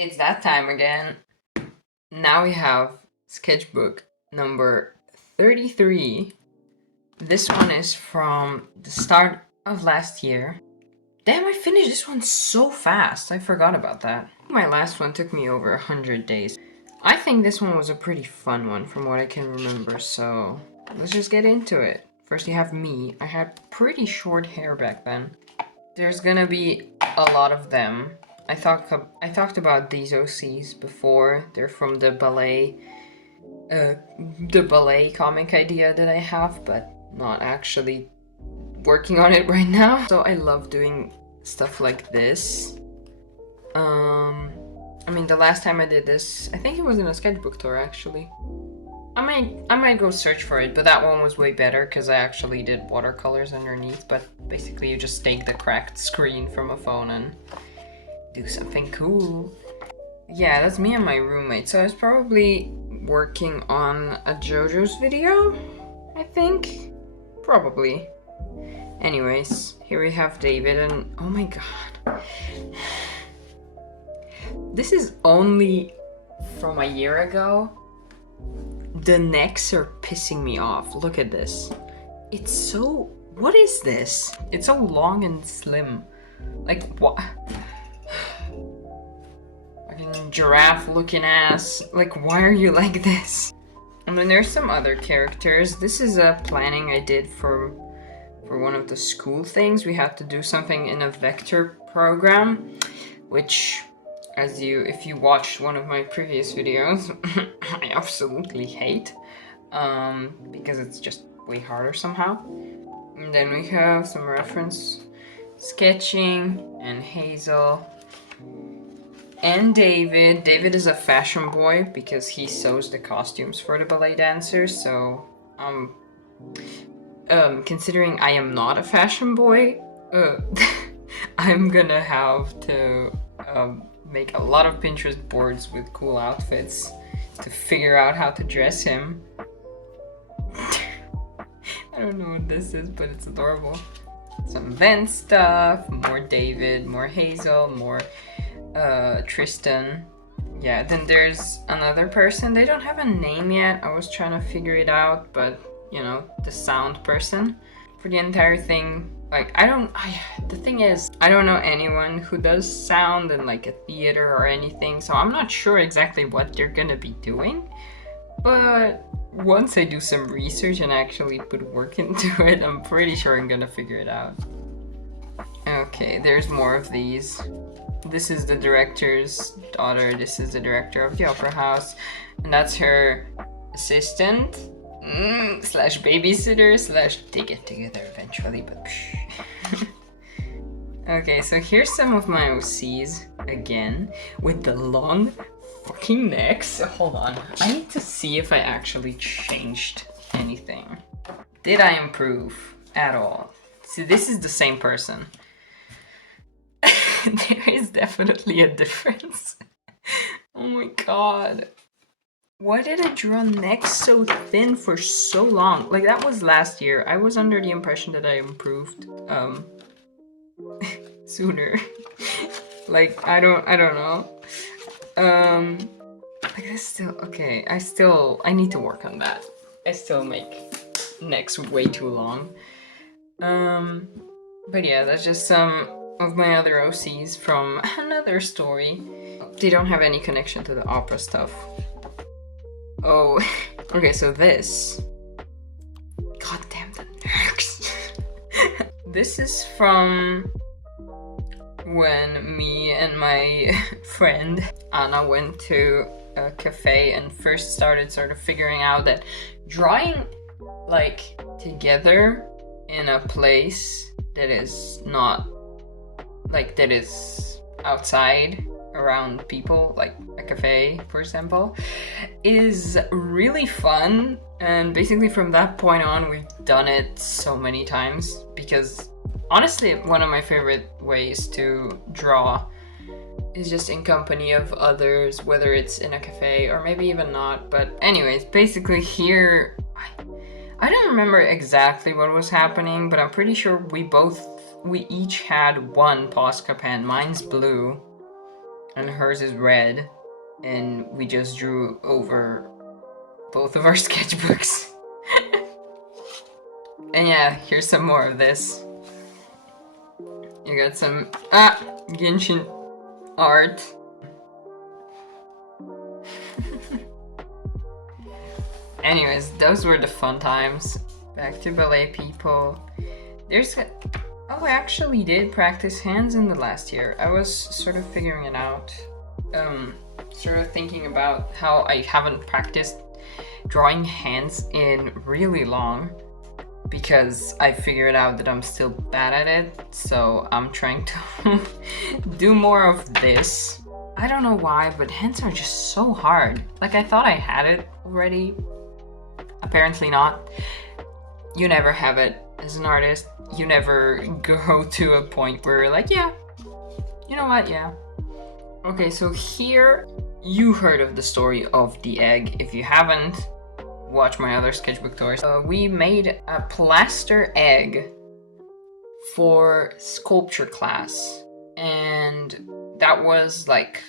It's that time again. Now we have sketchbook number 33. This one is from the start of last year. Damn, I finished this one so fast. I forgot about that. My last one took me over 100 days. I think this one was a pretty fun one from what I can remember, so let's just get into it. First you have me. I had pretty short hair back then. There's gonna be a lot of them. I talked about these OCs before. They're from the ballet comic idea that I have, but not actually working on it right now. So I love doing stuff like this. I mean, the last time I did this, I think it was in a sketchbook tour actually. I might go search for it, but that one was way better because I actually did watercolors underneath. But basically, you just take the cracked screen from a phone and do something cool. Yeah, that's me and my roommate. So I was probably working on a Gojo's video, I think. Probably. Anyways, here we have David and oh my god. This is only from a year ago. The necks are pissing me off. Look at this. It's so... What is this? It's so long and slim. Like, what? Fucking giraffe looking ass. Like, why are you like this? And then there's some other characters. This is a planning I did for one of the school things. We had to do something in a vector program, which... if you watched one of my previous videos, I absolutely hate, because it's just way harder somehow. And then we have some reference sketching, and Hazel, and David. David is a fashion boy because he sews the costumes for the ballet dancers, so considering I am not a fashion boy, I'm gonna have to make a lot of Pinterest boards with cool outfits to figure out how to dress him. I don't know what this is, but it's adorable. Some vent stuff, more David, more Hazel, more Tristan. Yeah, then there's another person. They don't have a name yet. I was trying to figure it out, but you know, the sound person. For the entire thing, like, the thing is, I don't know anyone who does sound in like a theater or anything, so I'm not sure exactly what they're gonna be doing. But once I do some research and actually put work into it, I'm pretty sure I'm gonna figure it out. Okay, there's more of these. This is the director's daughter, this is the director of the opera house, and that's her assistant. Slash babysitter slash they get together eventually, but okay, so here's some of my OCs again with the long fucking necks. Hold on, I need to see if I actually changed anything. Did I improve at all? See, this is the same person. There is definitely a difference. Oh my god. Why did I draw necks so thin for so long? Like, that was last year. I was under the impression that I improved sooner. Like, I don't know. Like, I need to work on that. I still make necks way too long. But yeah, that's just some of my other OCs from another story. They don't have any connection to the opera stuff. Oh, okay, so this. God damn the nerds. This is from when me and my friend Anna went to a cafe and first started sort of figuring out that drawing like together in a place that is not like that is outside around people, like a cafe for example, is really fun. And basically from that point on we've done it so many times, because honestly one of my favorite ways to draw is just in company of others, whether it's in a cafe or maybe even not. But anyways, basically here I don't remember exactly what was happening, but I'm pretty sure we each had one Posca pen. Mine's blue. and hers is red, and we just drew over both of our sketchbooks. And yeah, here's some more of this. You got some Genshin art. Anyways, those were the fun times. Back to ballet people. Oh, I actually did practice hands in the last year. I was sort of figuring it out. Sort of thinking about how I haven't practiced drawing hands in really long, because I figured out that I'm still bad at it, so I'm trying to do more of this. I don't know why, but hands are just so hard. Like, I thought I had it already. Apparently not. You never have it as an artist. You never go to a point where you're like, yeah, you know what, yeah. Okay, so here you heard of the story of the egg. If you haven't, watch my other sketchbook tours. We made a plaster egg for sculpture class, and that was like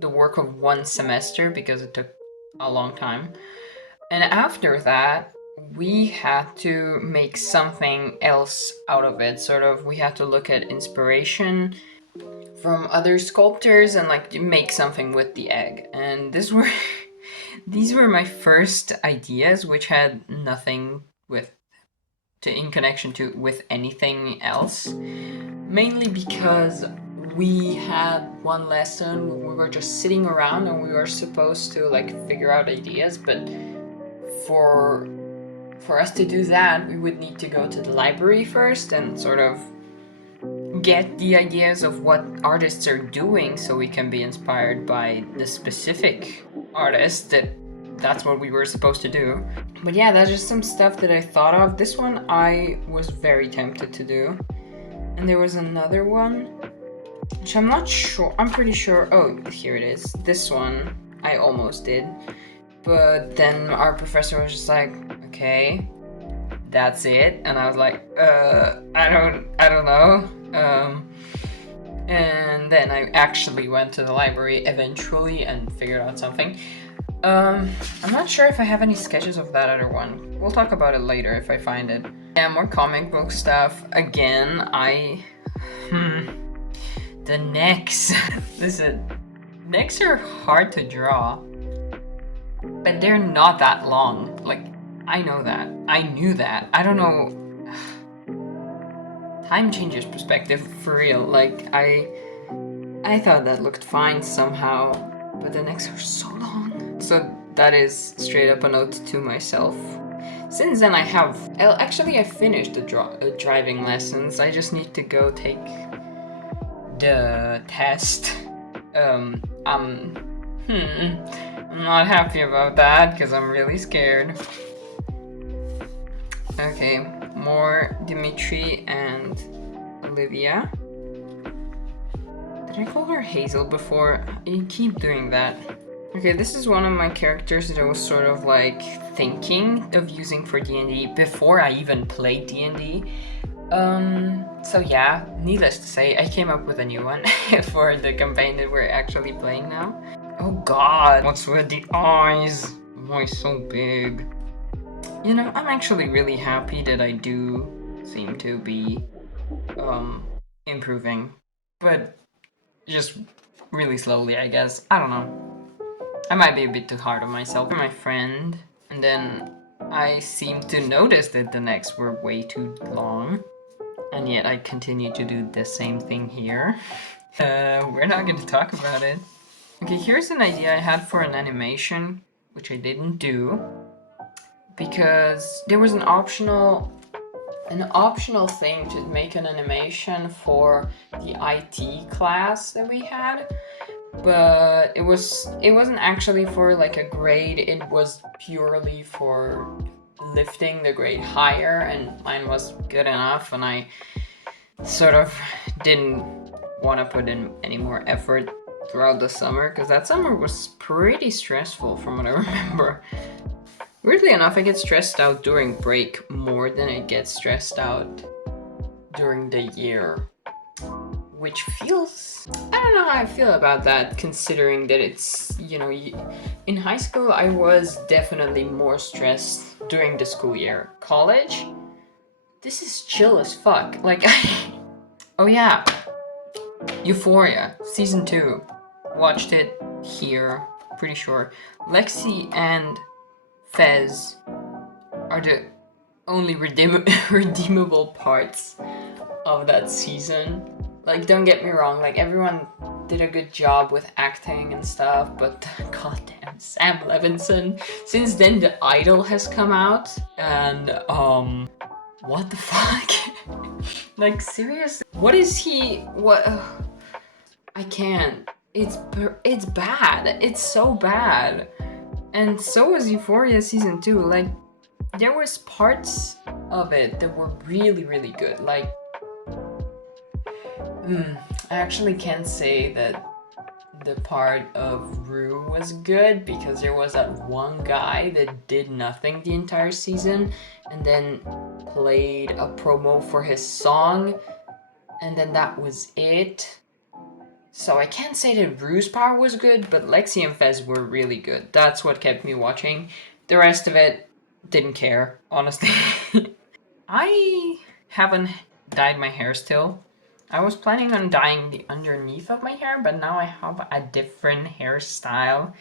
the work of one semester because it took a long time. And after that, we had to make something else out of it. Sort of, we had to look at inspiration from other sculptors and like make something with the egg. And these were my first ideas, which had nothing in connection with anything else. Mainly because we had one lesson when we were just sitting around and we were supposed to like figure out ideas, but for us to do that, we would need to go to the library first and sort of get the ideas of what artists are doing so we can be inspired by the specific artist that's what we were supposed to do. But yeah, that's just some stuff that I thought of. This one I was very tempted to do. And there was another one, which I'm not sure, I'm pretty sure, oh, here it is. This one I almost did. But then our professor was just like, okay, that's it. And I was like, I don't know. And then I actually went to the library eventually and figured out something. I'm not sure if I have any sketches of that other one. We'll talk about it later if I find it. Yeah, more comic book stuff. Again, the necks. Listen, necks are hard to draw, but they're not that long. Like, I know that. I knew that. I don't know. Time changes perspective for real. Like, I thought that looked fine somehow, but the necks are so long. So that is straight up a note to myself. Since then I finished the driving lessons. I just need to go take the test. I'm not happy about that because I'm really scared. Okay, more Dimitri and Olivia. Did I call her Hazel before? You keep doing that. Okay, this is one of my characters that I was sort of like thinking of using for D&D before I even played D&D. So yeah, needless to say, I came up with a new one for the campaign that we're actually playing now. Oh god, what's with the eyes? Why so big? You know, I'm actually really happy that I do seem to be improving, but just really slowly, I guess. I don't know. I might be a bit too hard on myself. My friend, and then I seemed to notice that the necks were way too long, and yet I continue to do the same thing here. We're not going to talk about it. Okay, here's an idea I had for an animation, which I didn't do, because there was an optional thing to make an animation for the IT class that we had, but it wasn't actually for like a grade. It was purely for lifting the grade higher, and mine was good enough, and I sort of didn't want to put in any more effort throughout the summer, because that summer was pretty stressful from what I remember. Weirdly enough, I get stressed out during break more than I get stressed out during the year, which feels... I don't know how I feel about that, considering that it's, you know, in high school I was definitely more stressed during the school year. College, this is chill as fuck. Like, oh yeah, Euphoria, season 2. Watched it here, pretty sure. Lexi and Fez are the only redeemable parts of that season. Like, don't get me wrong, like, everyone did a good job with acting and stuff, but goddamn Sam Levinson. Since then, The Idol has come out, and what the fuck? Like, seriously? What is he? What? I can't. It's bad. It's so bad. And so was Euphoria season 2. Like, there was parts of it that were really, really good. Like, I actually can't say that the part of Rue was good, because there was that one guy that did nothing the entire season and then played a promo for his song, and then that was it. So I can't say that Rue's part was good, but Lexi and Fez were really good. That's what kept me watching. The rest of it, didn't care, honestly. I haven't dyed my hair still. I was planning on dyeing the underneath of my hair, but now I have a different hairstyle.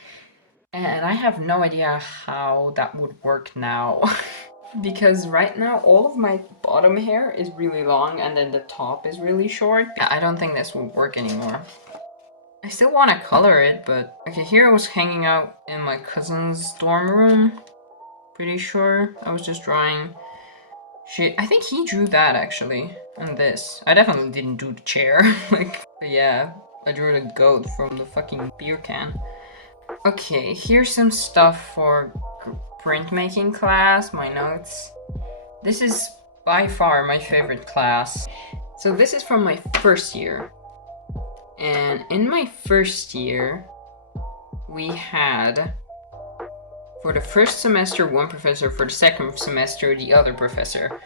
And I have no idea how that would work now. Because right now, all of my bottom hair is really long, and then the top is really short. I don't think this would work anymore. I still want to color it, but... Okay, here I was hanging out in my cousin's dorm room. Pretty sure. I was just drawing shit. I think he drew that, actually. And this. I definitely didn't do the chair. Like, but yeah. I drew the goat from the fucking beer can. Okay, here's some stuff for printmaking class. My notes. This is by far my favorite class. So this is from my first year. And in my first year, we had, for the first semester, one professor, for the second semester, the other professor.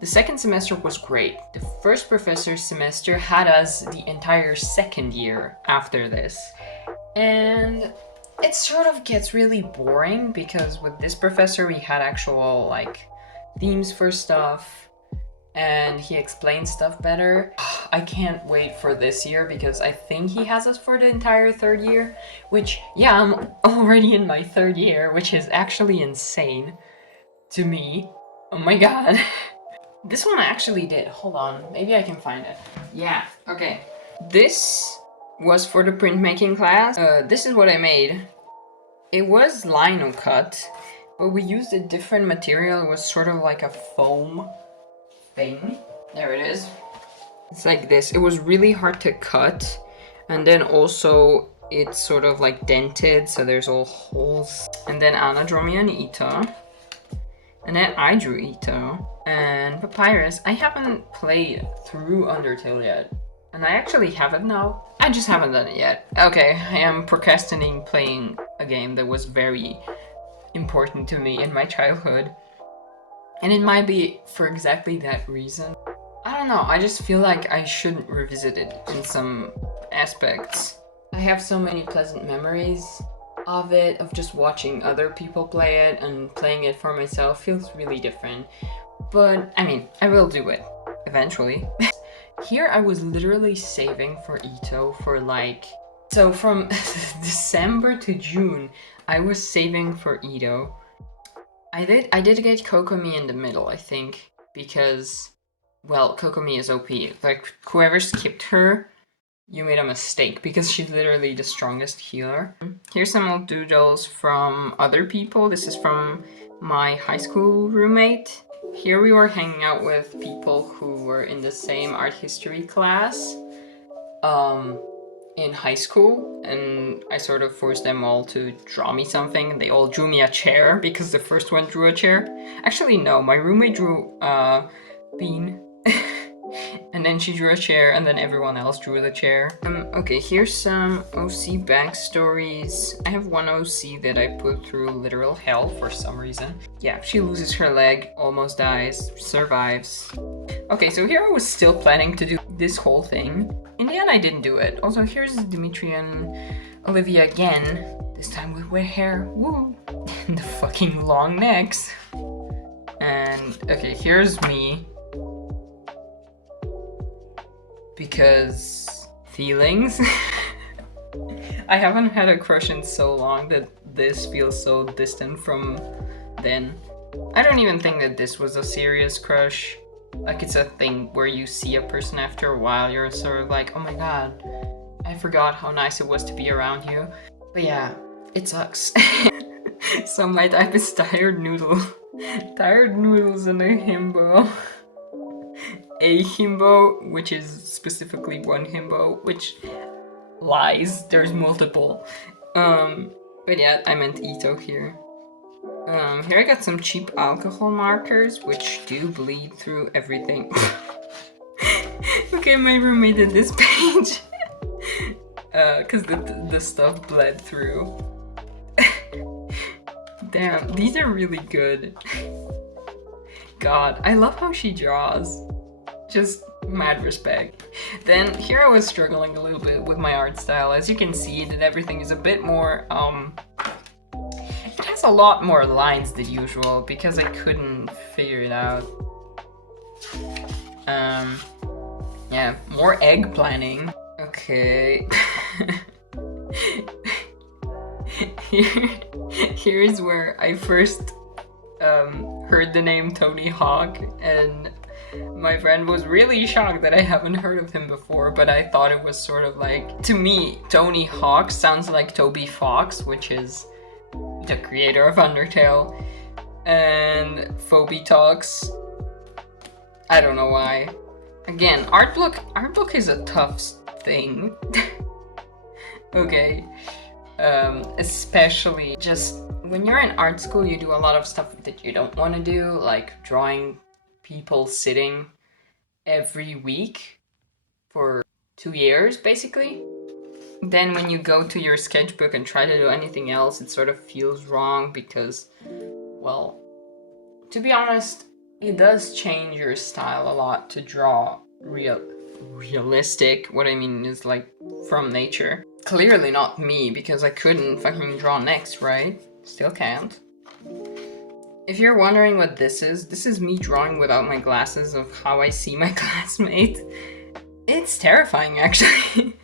The second semester was great. The first professor's semester had us the entire second year after this. And it sort of gets really boring, because with this professor, we had actual, like, themes for stuff. And he explains stuff better. I can't wait for this year, because I think he has us for the entire third year, which, yeah, I'm already in my third year, which is actually insane to me. Oh my god. This one I actually did. Hold on, maybe I can find it. Yeah, okay. This was for the printmaking class. This is what I made. It was lino cut, but we used a different material. It was sort of like a foam thing. There it is. It's like this. It was really hard to cut, and then also it's sort of like dented, so there's all holes. And then Anna drew me an Ito, and then I drew Ito and Papyrus. I haven't played through Undertale yet, and I actually have it now. I just haven't done it yet. Okay, I am procrastinating playing a game that was very important to me in my childhood. And it might be for exactly that reason. I don't know, I just feel like I shouldn't revisit it in some aspects. I have so many pleasant memories of it, of just watching other people play it, and playing it for myself feels really different. But, I mean, I will do it, eventually. Here I was literally saving for Ito for like... So from December to June, I was saving for Ito. I did get Kokomi in the middle, I think, because, well, Kokomi is OP. Like, whoever skipped her, you made a mistake, because she's literally the strongest healer. Here's some old doodles from other people. This is from my high school roommate. Here we were hanging out with people who were in the same art history class in high school, and I sort of forced them all to draw me something. They all drew me a chair, because the first one drew a chair. Actually, no, my roommate drew Bean. And then she drew a chair, and then everyone else drew the chair. Okay, here's some OC backstories. I have one OC that I put through literal hell for some reason. Yeah, she loses her leg, almost dies, survives. Okay, so here I was still planning to do this whole thing. In the end, I didn't do it. Also, here's Dimitri and Olivia again. This time with wet hair. Woo! And the fucking long necks. And okay, here's me. Because feelings. I haven't had a crush in so long that this feels so distant from then. I don't even think that this was a serious crush. Like, it's a thing where you see a person after a while, you're sort of like, oh my god, I forgot how nice it was to be around you. But yeah, it sucks. So my type is tired noodle. Tired noodles and a himbo. A himbo, which is specifically one himbo, which lies, there's multiple. But yeah, I meant Ito here. Here I got some cheap alcohol markers, which do bleed through everything. Okay, my roommate did this page. Cause the stuff bled through. Damn, these are really good. God, I love how she draws. Just mad respect. Then here I was struggling a little bit with my art style. As you can see, that everything is a bit more, it has a lot more lines than usual because I couldn't figure it out. Yeah, more egg planning. Okay. Here's where I first heard the name Tony Hawk, and my friend was really shocked that I haven't heard of him before, but I thought it was sort of like, to me, Tony Hawk sounds like Toby Fox, which is the creator of Undertale, and Phoebe Talks. I don't know why. Again, art book is a tough thing. Okay. Especially just when you're in art school, you do a lot of stuff that you don't want to do, like drawing people sitting every week for 2 years, basically. Then when you go to your sketchbook and try to do anything else, it sort of feels wrong because, well, to be honest, it does change your style a lot to draw realistic. What I mean is like from nature. Clearly not me, because I couldn't fucking draw next, right? Still can't. If you're wondering what this is me drawing without my glasses of how I see my classmate. It's terrifying, actually.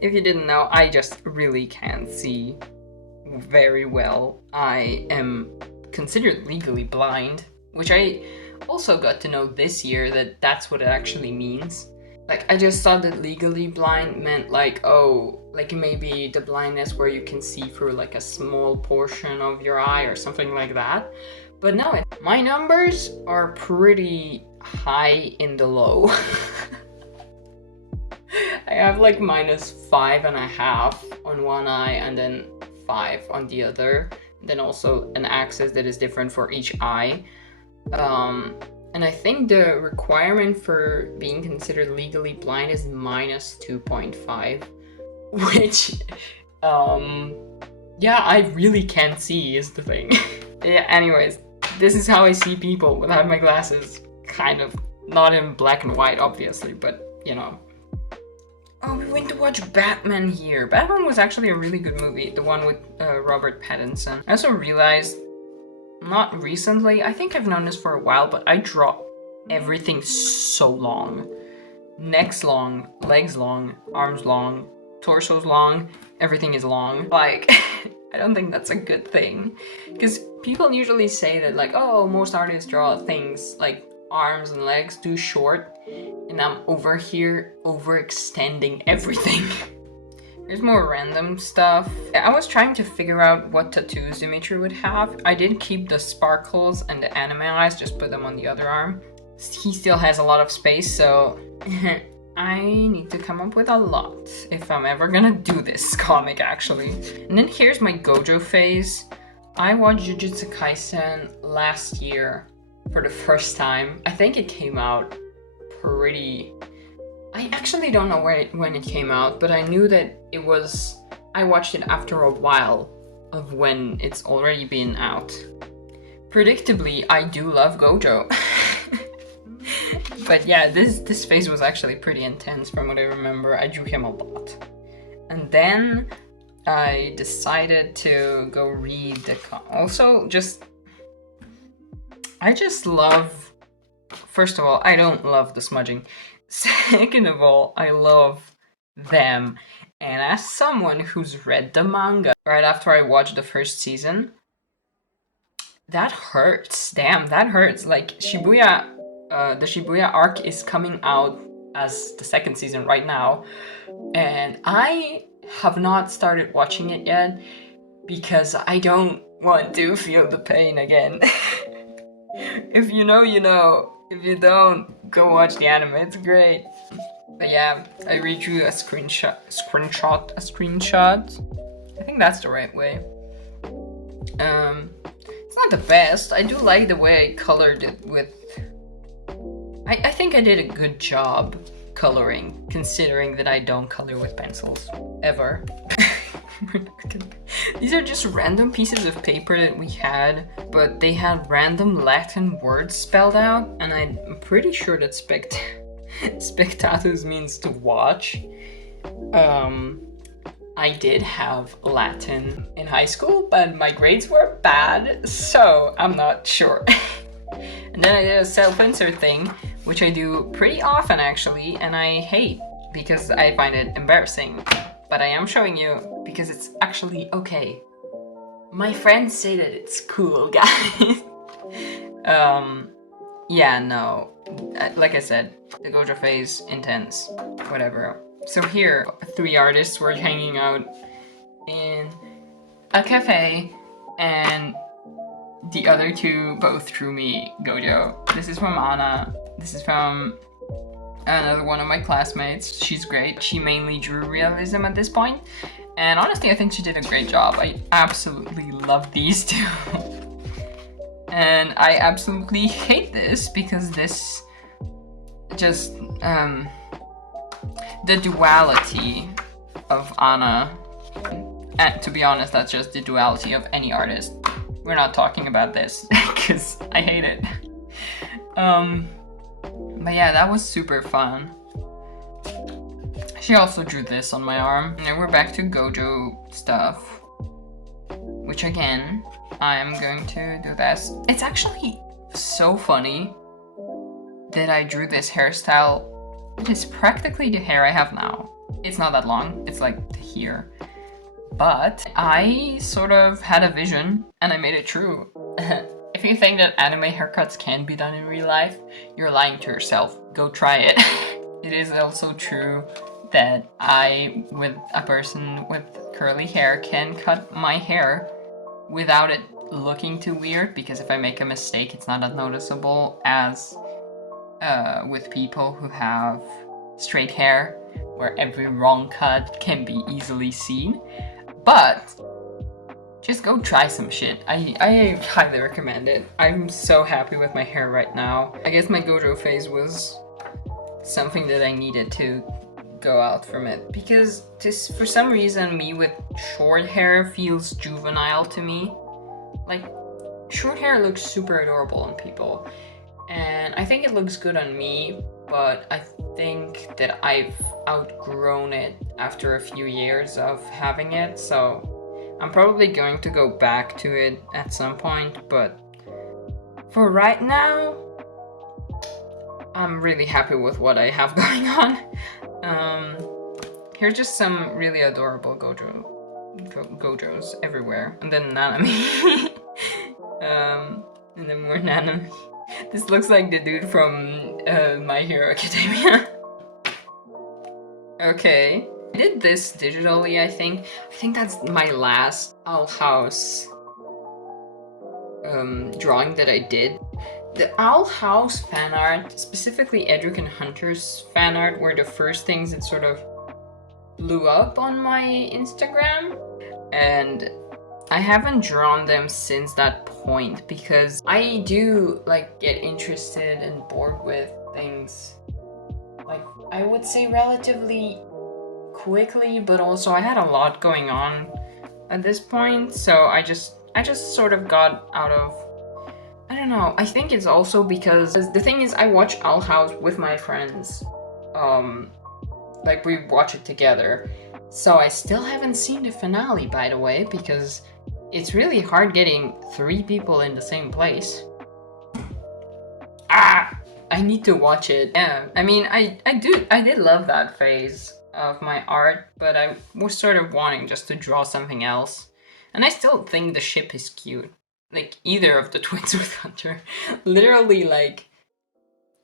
If you didn't know, I just really can't see very well. I am considered legally blind, which I also got to know this year that that's what it actually means. Like, I just thought that legally blind meant like, oh, like maybe the blindness where you can see through like a small portion of your eye or something like that. But no, my numbers are pretty high in the low. I have like -5.5 on one eye and then 5 on the other. Then also an axis that is different for each eye. And I think the requirement for being considered legally blind is -2.5, which, yeah, I really can't see is the thing. Yeah, anyways, this is how I see people without my glasses. Kind of, not in black and white, obviously, but, you know. Oh, we went to watch Batman here. Batman was actually a really good movie, the one with Robert Pattinson. I also realized, not recently, I think I've known this for a while, but I draw everything so long. Necks long, legs long, arms long, torso's long, everything is long. Like, I don't think that's a good thing. Because people usually say that like, oh, most artists draw things like arms and legs too short, and I'm over here overextending everything. There's more random stuff. I was trying to figure out what tattoos Dimitri would have. I did keep the sparkles and the anime eyes, just put them on the other arm. He still has a lot of space, so I need to come up with a lot if I'm ever gonna do this comic, actually. And then here's my Gojo phase. I watched Jujutsu Kaisen last year for the first time. I think it came out pretty... I actually don't know when it came out, but I knew that it was... I watched it after a while of when it's already been out. Predictably, I do love Gojo. But yeah, this phase was actually pretty intense from what I remember. I drew him a lot. And then I decided to go read the also I just love, first of all, I don't love the smudging. Second of all, I love them. And as someone who's read the manga right after I watched the first season, that hurts. Damn, that hurts. Like Shibuya, the Shibuya arc is coming out as the second season right now. And I have not started watching it yet because I don't want to feel the pain again. If you know, you know. If you don't, go watch the anime, it's great. But yeah, I redrew a screenshot. I think that's the right way. It's not the best. I do like the way I colored it with... I think I did a good job coloring, considering that I don't color with pencils, ever. These are just random pieces of paper that we had, but they had random Latin words spelled out, and I'm pretty sure that spectatus means to watch. I did have Latin in high school, but my grades were bad, so I'm not sure. And then I did a self-insert thing, which I do pretty often actually, and I hate because I find it embarrassing. But I am showing you because it's actually okay. My friends say that it's cool, guys. Yeah, no. Like I said, the Gojo phase, intense, whatever. So here, 3 artists were hanging out in a cafe, and the other 2 both drew me Gojo. This is from Anna. This is from another one of my classmates. She's great. She mainly drew realism at this point. And honestly, I think she did a great job. I absolutely love these 2. And I absolutely hate this because this just, the duality of Anna, and to be honest, that's just the duality of any artist. We're not talking about this because I hate it. But yeah, that was super fun. She also drew this on my arm. And then we're back to Gojo stuff, which again, I'm going to do this. It's actually so funny that I drew this hairstyle. It is practically the hair I have now. It's not that long, it's like here. But I sort of had a vision and I made it true. If you think that anime haircuts can be done in real life, you're lying to yourself. Go try it. It is also true that I, with a person with curly hair, can cut my hair without it looking too weird, because if I make a mistake, it's not as noticeable as with people who have straight hair, where every wrong cut can be easily seen. But just go try some shit. I highly recommend it. I'm so happy with my hair right now. I guess my Gojo phase was something that I needed to go out from it, because for some reason me with short hair feels juvenile to me. Like, short hair looks super adorable on people, and I think it looks good on me, but I think that I've outgrown it after a few years of having it, so I'm probably going to go back to it at some point, but for right now, I'm really happy with what I have going on. Here's just some really adorable Gojos everywhere, and then Nanami. And then more Nanami. This looks like the dude from My Hero Academia. Okay. I did this digitally, I think. I think that's my last Owl House drawing that I did. The Owl House fan art, specifically Edric and Hunter's fan art, were the first things that sort of blew up on my Instagram. And I haven't drawn them since that point, because I do like get interested and bored with things, like, I would say relatively quickly, but also I had a lot going on at this point, so I just sort of got out of I don't know. I think it's also because the thing is, I watch Owl House with my friends. Like we watch it together. So I still haven't seen the finale, by the way, because it's really hard getting 3 people in the same place. I need to watch it. Yeah, I mean, I did love that phase of my art, but I was sort of wanting just to draw something else. And I still think the ship is cute. Like, either of the twins with Hunter. Literally, like,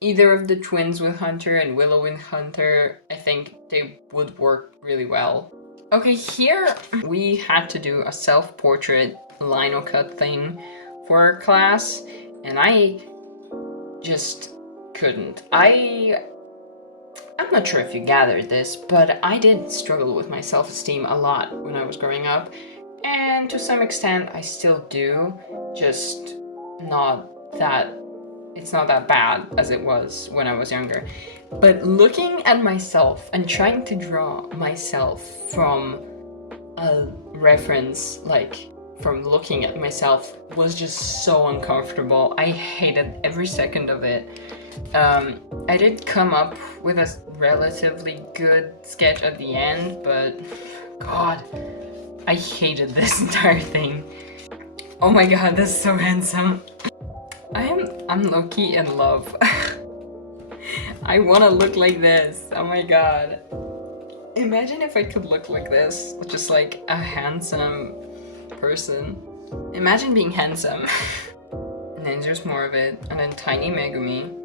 either of the twins with Hunter and Willow and Hunter, I think they would work really well. Okay, here we had to do a self-portrait lino cut thing for our class, and I just couldn't. I'm not sure if you gathered this, but I did struggle with my self-esteem a lot when I was growing up, and to some extent I still do, just not that, it's not that bad as it was when I was younger. But looking at myself and trying to draw myself from a reference, like from looking at myself, was just so uncomfortable. I hated every second of it. I did come up with a relatively good sketch at the end, but God, I hated this entire thing. Oh my God, that's so handsome. I'm low-key in love. I wanna look like this. Oh my God. Imagine if I could look like this, just like a handsome person. Imagine being handsome. And then there's more of it, and then tiny Megumi.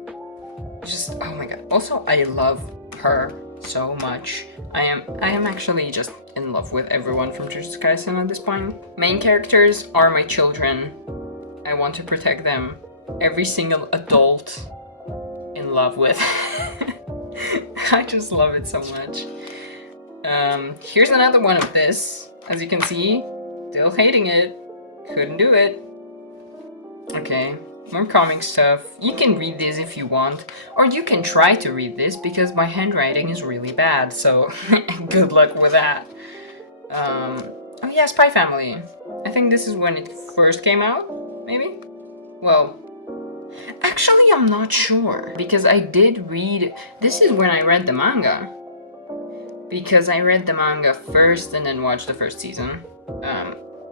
Just, oh my God. Also, I love her so much. I am actually just in love with everyone from Jujutsu Kaisen at this point. Main characters are my children. I want to protect them. Every single adult in love with. I just love it so much. Here's another one of this. As you can see, still hating it. Couldn't do it. Okay. More comic stuff. You can read this if you want, or you can try to read this because my handwriting is really bad, so good luck with that. Oh yeah, Spy Family. I think this is when it first came out, maybe? Well, actually I'm not sure, because I did read, this is when I read the manga. Because I read the manga first and then watched the first season.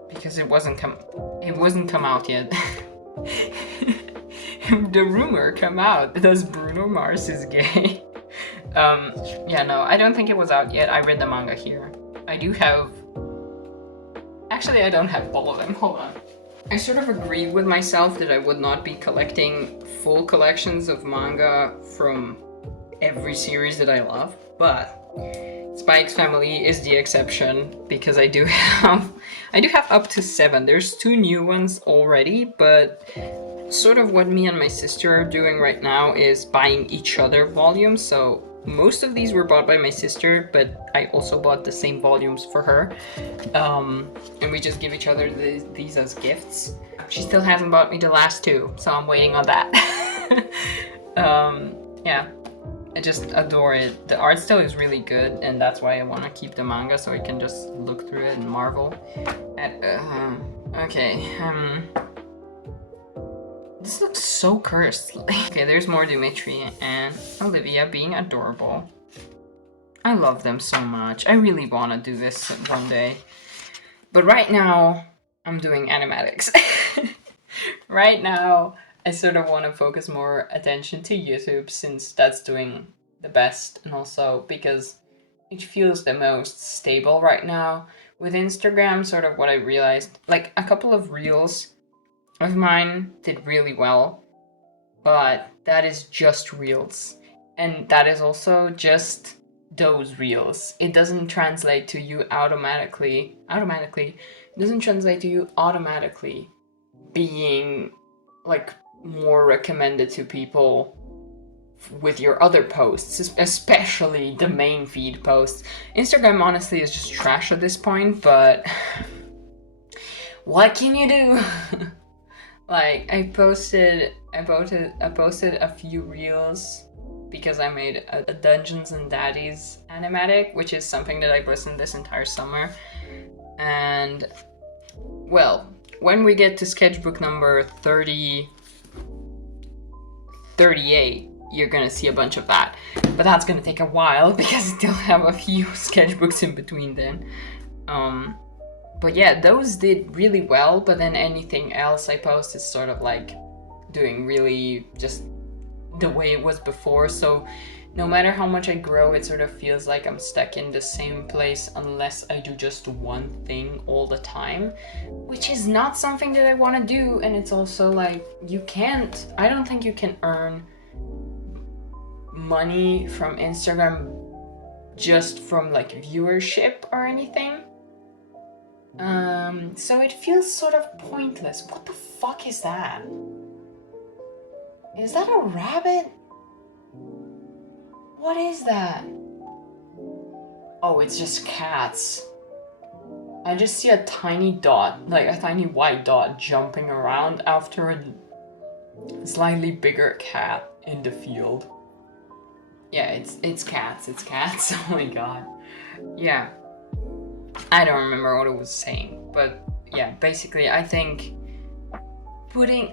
Because it wasn't come out yet. The rumor come out that Bruno Mars is gay. Yeah, no, I don't think it was out yet. I read the manga here. I do have... Actually, I don't have all of them. Hold on. I sort of agreed with myself that I would not be collecting full collections of manga from every series that I love, but Spy X Family is the exception because I do have up to 7. There's 2 new ones already, but sort of what me and my sister are doing right now is buying each other volumes. So most of these were bought by my sister, but I also bought the same volumes for her. And we just give each other these as gifts. She still hasn't bought me the last 2, so I'm waiting on that. Yeah, I just adore it. The art style is really good, and that's why I want to keep the manga, so I can just look through it and marvel at, okay, this looks so cursed. Okay, there's more Dimitri and Olivia being adorable. I love them so much. I really want to do this one day. But right now, I'm doing animatics. Right now, I sort of want to focus more attention to YouTube since that's doing the best, and also because it feels the most stable right now. With Instagram, sort of what I realized, like a couple of reels of mine did really well, but that is just reels, and that is also just those reels. It doesn't translate to you automatically. It doesn't translate to you automatically being like more recommended to people with your other posts, especially the main feed posts. Instagram honestly is just trash at this point, but what can you do? Like, I posted a few reels because I made a Dungeons and Daddies animatic, which is something that I've listened this entire summer. And, well, when we get to sketchbook number 30, 38, you're gonna see a bunch of that. But that's gonna take a while because I still have a few sketchbooks in between then. But yeah, those did really well, but then anything else I post is sort of like doing really just the way it was before. So no matter how much I grow, it sort of feels like I'm stuck in the same place unless I do just one thing all the time, which is not something that I want to do. And it's also like, I don't think you can earn money from Instagram just from like viewership or anything. So it feels sort of pointless. What the fuck is that? Is that a rabbit? What is that? Oh, it's just cats. I just see a tiny dot, like a tiny white dot jumping around after a slightly bigger cat in the field. Yeah, it's cats, oh my god. Yeah. I don't remember what it was saying, but yeah, basically I think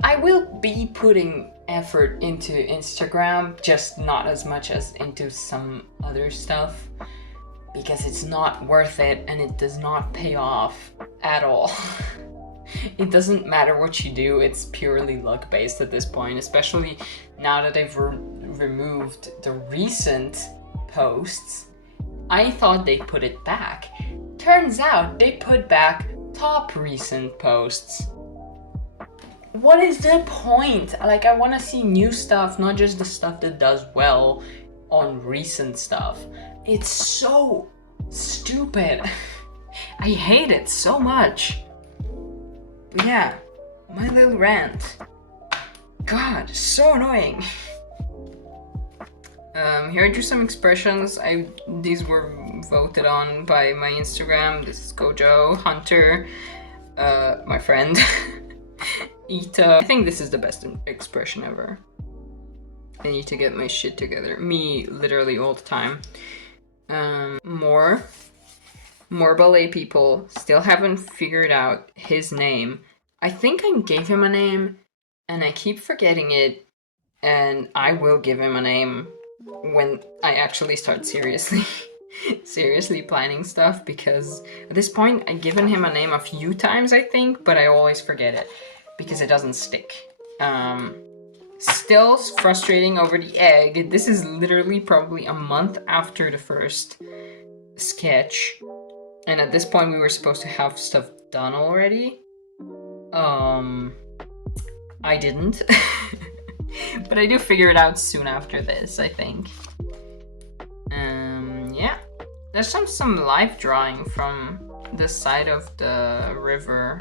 I will be putting effort into Instagram, just not as much as into some other stuff, because it's not worth it and it does not pay off at all. It doesn't matter what you do, it's purely luck based at this point, especially now that they've removed the recent posts. I thought they put it back. Turns out they put back top recent posts. What is the point? Like, I want to see new stuff, not just the stuff that does well on recent stuff. It's so stupid. I hate it so much. But yeah, my little rant. God, so annoying. Here I drew some expressions. These were voted on by my Instagram. This is Gojo, Hunter, my friend, Ita. I think this is the best expression ever. I need to get my shit together. Me, literally all the time. More ballet people. Still haven't figured out his name. I think I gave him a name, and I keep forgetting it, and I will give him a name when I actually start seriously planning stuff, because at this point I've given him a name a few times, I think, but I always forget it because it doesn't stick. Still frustrating over the egg. This is literally probably a month after the first sketch, and at this point we were supposed to have stuff done already. I didn't. But I do figure it out soon after this, I think. Yeah. There's some live drawing from the side of the river.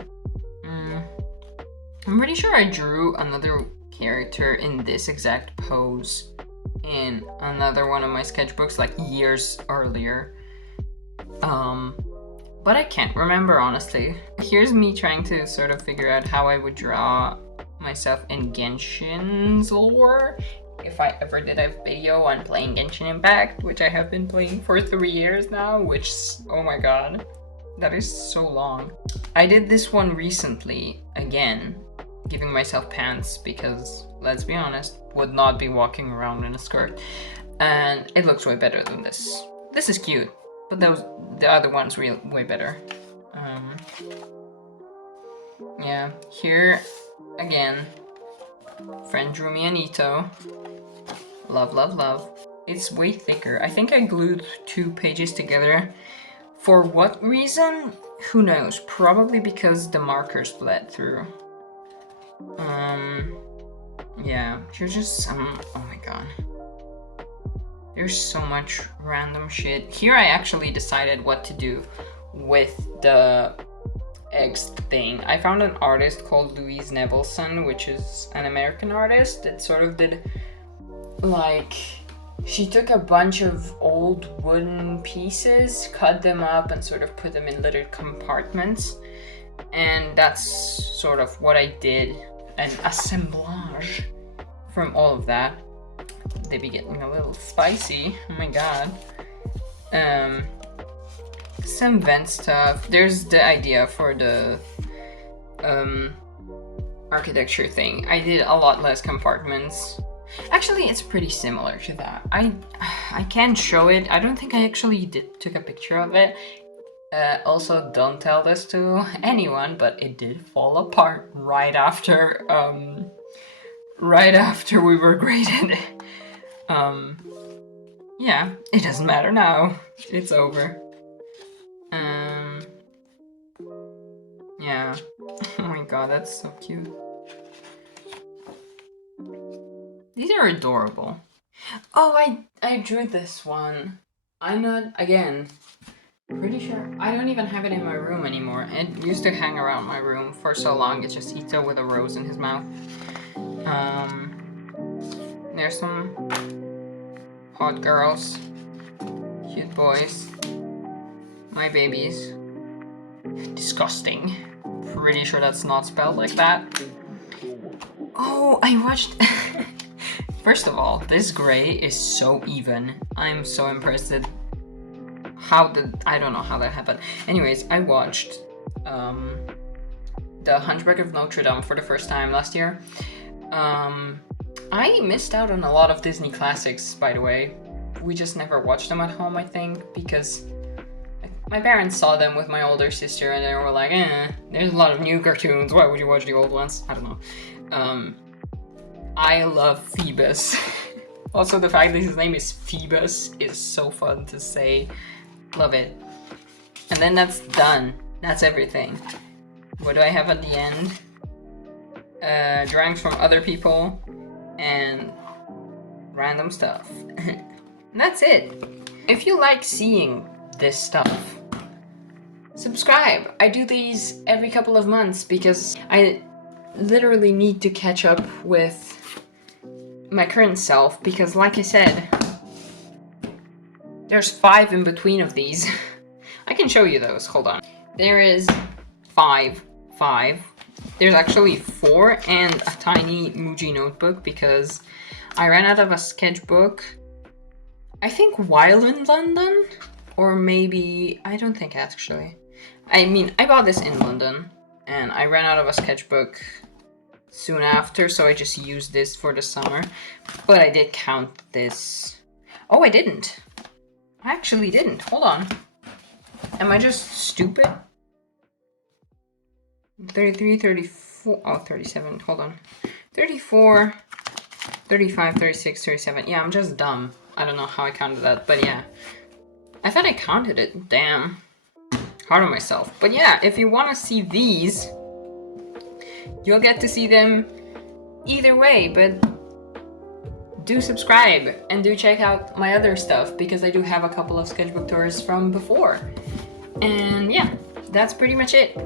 I'm pretty sure I drew another character in this exact pose in another one of my sketchbooks, like years earlier. But I can't remember, honestly. Here's me trying to sort of figure out how I would draw myself in Genshin's lore, if I ever did a video on playing Genshin Impact, which I have been playing for 3 years now, which, oh my god, that is so long. I did this one recently, again, giving myself pants, because, let's be honest, would not be walking around in a skirt, and it looks way better than this. This is cute, but the other one's way better. Yeah, here again, friend drew me an Ito. Love, love, love. It's way thicker. I think I glued 2 pages together. For what reason? Who knows? Probably because the markers bled through. Yeah, here's just some, oh my god. There's so much random shit. Here I actually decided what to do with the eggs thing. I found an artist called Louise Nevelson, which is an American artist that sort of did, like, she took a bunch of old wooden pieces, cut them up, and sort of put them in little compartments. And that's sort of what I did, an assemblage from all of that. They be getting a little spicy, oh my god. Some vent stuff. There's the idea for the architecture thing. I did a lot less compartments. Actually, it's pretty similar to that. I can show it. I don't think I actually took a picture of it. Also, don't tell this to anyone, but it did fall apart right after we were graded. Yeah, it doesn't matter now. It's over. Yeah. Oh my god, that's so cute. These are adorable. Oh, I drew this one. I'm not, again, pretty sure. I don't even have it in my room anymore. It used to hang around my room for so long. It's just Ito with a rose in his mouth. There's some hot girls. Cute boys. My babies. Disgusting. Pretty sure that's not spelled like that. Oh, I watched... First of all, this gray is so even. I'm so impressed that... I don't know how that happened. Anyways, I watched The Hunchback of Notre Dame for the first time last year. I missed out on a lot of Disney classics, by the way. We just never watched them at home, I think, because my parents saw them with my older sister and they were like, there's a lot of new cartoons, why would you watch the old ones? I don't know. I love Phoebus. Also, the fact that his name is Phoebus is so fun to say. Love it. And then that's done. That's everything. What do I have at the end? Drawings from other people and random stuff. And that's it. If you like seeing this stuff, subscribe. I do these every couple of months because I literally need to catch up with my current self because, like I said, there's 5 in between of these. I can show you those, hold on. There is 5. There's actually 4 and a tiny Muji notebook because I ran out of a sketchbook, I think while in London, or maybe, I don't think actually. I mean, I bought this in London and I ran out of a sketchbook soon after, so I just used this for the summer. But I did count this. Oh, I didn't. I actually didn't. Hold on. Am I just stupid? 33, 34, oh, 37, hold on. 34, 35, 36, 37. Yeah, I'm just dumb. I don't know how I counted that, but yeah. I thought I counted it. Damn. Hard on myself. But yeah, if you want to see these, you'll get to see them either way, but do subscribe and do check out my other stuff because I do have a couple of sketchbook tours from before. And yeah, that's pretty much it.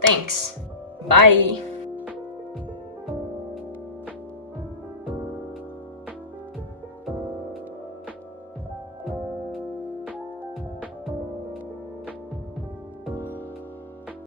Thanks. Bye.